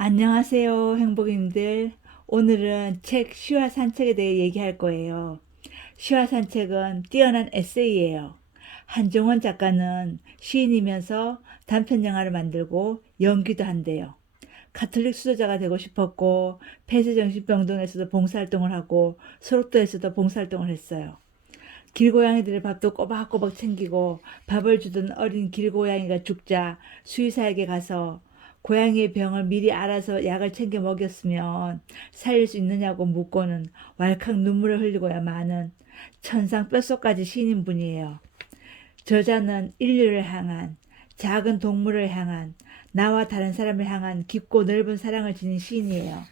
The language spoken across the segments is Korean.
안녕하세요, 행복인들. 오늘은 책 시와 산책에 대해 얘기할 거예요. 시와 산책은 뛰어난 에세이예요. 한정원 작가는 시인이면서 단편 영화를 만들고 연기도 한대요. 가톨릭 수도자가 되고 싶었고 폐쇄정신병동에서도 봉사활동을 하고 소록도에서도 봉사활동을 했어요. 길고양이들의 밥도 꼬박꼬박 챙기고 밥을 주던 어린 길고양이가 죽자 수의사에게 가서 고양이의 병을 미리 알아서 약을 챙겨 먹였으면 살릴 수 있느냐고 묻고는 왈칵 눈물을 흘리고야 마는 천상 뼛속까지 시인인 분이에요. 저자는 인류를 향한, 작은 동물을 향한, 나와 다른 사람을 향한 깊고 넓은 사랑을 지닌 시인이에요.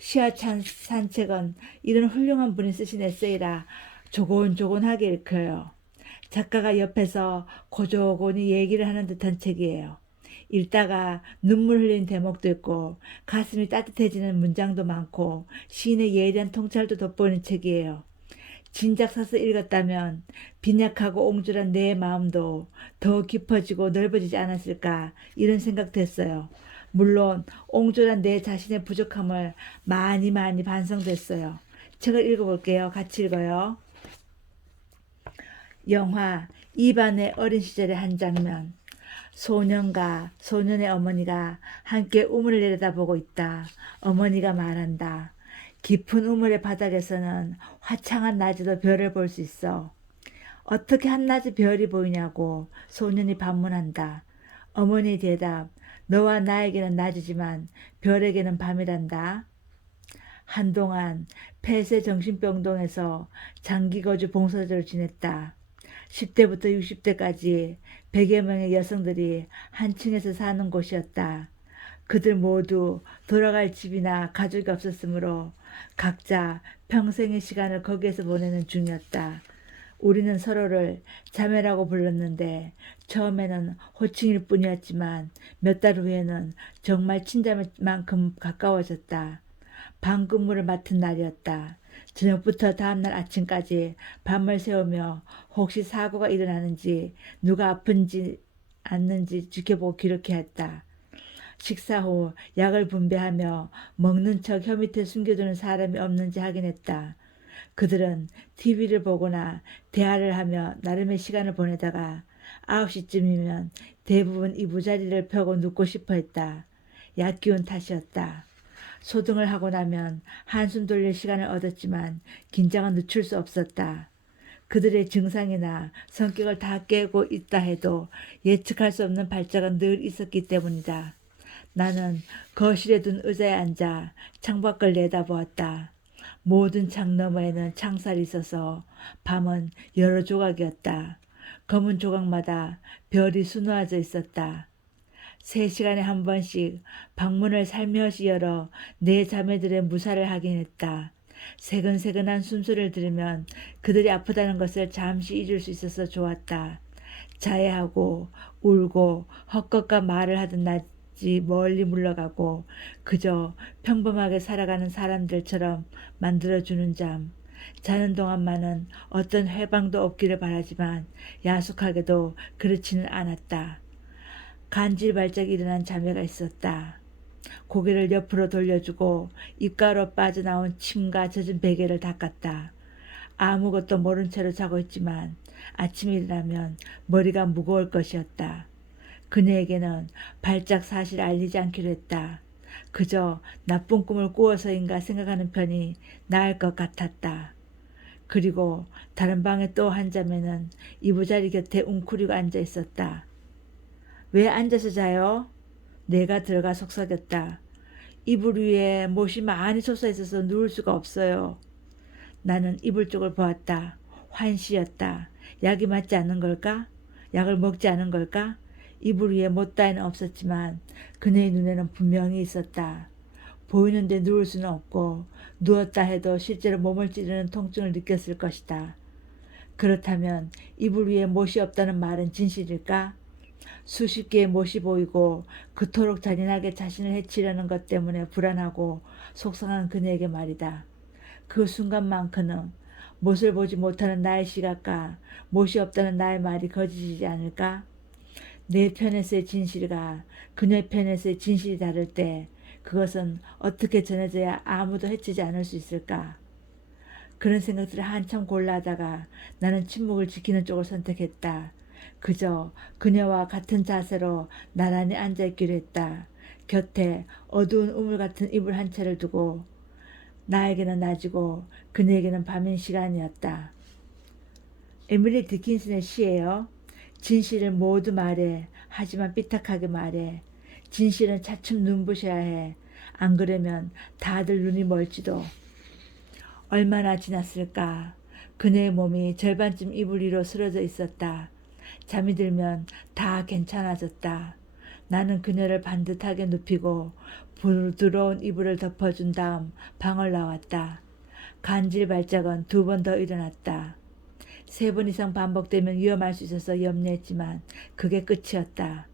시와 산책은 이런 훌륭한 분이 쓰신 에세이라 조곤조곤하게 읽혀요. 작가가 옆에서 고조고니 얘기를 하는 듯한 책이에요. 읽다가 눈물 흘리는 대목도 있고 가슴이 따뜻해지는 문장도 많고 시인의 예리한 통찰도 돋보이는 책이에요. 진작 사서 읽었다면 빈약하고 옹졸한 내 마음도 더 깊어지고 넓어지지 않았을까 이런 생각도 했어요. 물론 옹졸한 내 자신의 부족함을 많이 반성됐어요. 책을 읽어볼게요. 같이 읽어요. 영화 이반의 어린 시절의 한 장면. 소년과 소년의 어머니가 함께 우물을 내려다보고 있다. 어머니가 말한다. 깊은 우물의 바닥에서는 화창한 낮에도 별을 볼 수 있어. 어떻게 한낮에 별이 보이냐고 소년이 반문한다. 어머니의 대답. 너와 나에게는 낮이지만 별에게는 밤이란다. 한동안 폐쇄 정신병동에서 장기거주 봉사자로 지냈다. 10대부터 60대까지 100여 명의 여성들이 한 층에서 사는 곳이었다. 그들 모두 돌아갈 집이나 가족이 없었으므로 각자 평생의 시간을 거기에서 보내는 중이었다. 우리는 서로를 자매라고 불렀는데 처음에는 호칭일 뿐이었지만 몇 달 후에는 정말 친자매만큼 가까워졌다. 방 근무를 맡은 날이었다. 저녁부터 다음날 아침까지 밤을 새우며 혹시 사고가 일어나는지 누가 아픈지 않는지 지켜보고 기록해야 했다. 식사 후 약을 분배하며 먹는 척 혀 밑에 숨겨두는 사람이 없는지 확인했다. 그들은 TV를 보거나 대화를 하며 나름의 시간을 보내다가 9시쯤이면 대부분 이부자리를 펴고 눕고 싶어 했다. 약 기운 탓이었다. 소등을 하고 나면 한숨 돌릴 시간을 얻었지만 긴장은 늦출 수 없었다. 그들의 증상이나 성격을 다 깨고 있다 해도 예측할 수 없는 발작은 늘 있었기 때문이다. 나는 거실에 둔 의자에 앉아 창밖을 내다보았다. 모든 창 너머에는 창살이 있어서 밤은 여러 조각이었다. 검은 조각마다 별이 수놓아져 있었다. 3시간에 한 번씩 방문을 살며시 열어 내 자매들의 무사를 확인했다. 새근새근한 숨소리를 들으면 그들이 아프다는 것을 잠시 잊을 수 있어서 좋았다. 자해하고 울고 헛것과 말을 하던 낮이 멀리 물러가고 그저 평범하게 살아가는 사람들처럼 만들어주는 잠. 자는 동안만은 어떤 해방도 없기를 바라지만 야속하게도 그렇지는 않았다. 간질 발작이 일어난 자매가 있었다. 고개를 옆으로 돌려주고 입가로 빠져나온 침과 젖은 베개를 닦았다. 아무것도 모른 채로 자고 있지만 아침에 일어나면 머리가 무거울 것이었다. 그녀에게는 발작 사실을 알리지 않기로 했다. 그저 나쁜 꿈을 꾸어서인가 생각하는 편이 나을 것 같았다. 그리고 다른 방에 또 한 자매는 이부자리 곁에 웅크리고 앉아 있었다. 왜 앉아서 자요? 내가 들어가 속삭였다. 이불 위에 못이 많이 솟아 있어서 누울 수가 없어요. 나는 이불 쪽을 보았다. 환시였다. 약이 맞지 않는 걸까? 약을 먹지 않은 걸까? 이불 위에 못 따위는 없었지만 그녀의 눈에는 분명히 있었다. 보이는데 누울 수는 없고 누웠다 해도 실제로 몸을 찌르는 통증을 느꼈을 것이다. 그렇다면 이불 위에 못이 없다는 말은 진실일까? 수십 개의 못이 보이고 그토록 잔인하게 자신을 해치려는 것 때문에 불안하고 속상한 그녀에게 말이다. 그 순간만큼은 못을 보지 못하는 나의 시각과 못이 없다는 나의 말이 거짓이지 않을까? 내 편에서의 진실과 그녀의 편에서의 진실이 다를 때 그것은 어떻게 전해져야 아무도 해치지 않을 수 있을까? 그런 생각들을 한참 골라하다가 나는 침묵을 지키는 쪽을 선택했다. 그저 그녀와 같은 자세로 나란히 앉아있기로 했다. 곁에 어두운 우물 같은 이불 한 채를 두고 나에게는 낮이고 그녀에게는 밤인 시간이었다. 에밀리 디킨슨의 시예요. 진실을 모두 말해. 하지만 삐딱하게 말해. 진실은 차츰 눈부셔야 해. 안 그러면 다들 눈이 멀지도. 얼마나 지났을까. 그녀의 몸이 절반쯤 이불 위로 쓰러져 있었다. 잠이 들면 다 괜찮아졌다. 나는 그녀를 반듯하게 눕히고 부드러운 이불을 덮어준 다음 방을 나왔다. 간질 발작은 2번 더 일어났다. 3번 이상 반복되면 위험할 수 있어서 염려했지만 그게 끝이었다.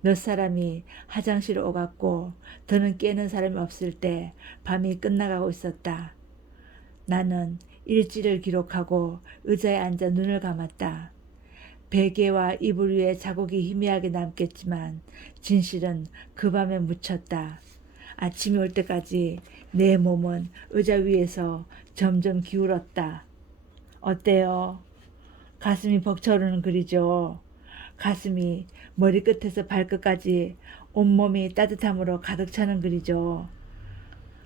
몇 사람이 화장실을 오갔고 더는 깨는 사람이 없을 때 밤이 끝나가고 있었다. 나는 일지를 기록하고 의자에 앉아 눈을 감았다. 베개와 이불 위에 자국이 희미하게 남겠지만 진실은 그 밤에 묻혔다. 아침이 올 때까지 내 몸은 의자 위에서 점점 기울었다. 어때요? 가슴이 벅차오르는 글이죠. 가슴이 머리끝에서 발끝까지 온몸이 따뜻함으로 가득 차는 글이죠.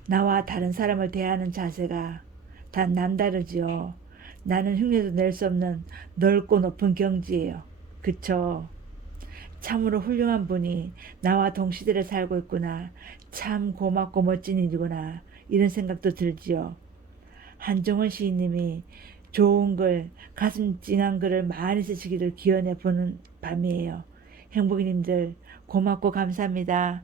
나와 다른 사람을 대하는 자세가 다 남다르지요. 나는 흉내도 낼 수 없는 넓고 높은 경지예요. 그쵸? 참으로 훌륭한 분이 나와 동시대를 살고 있구나. 참 고맙고 멋진 일이구나. 이런 생각도 들지요. 한종원 시인님이 좋은 글, 가슴 찡한 글을 많이 쓰시기를 기원해 보는 밤이에요. 행복이님들 고맙고 감사합니다.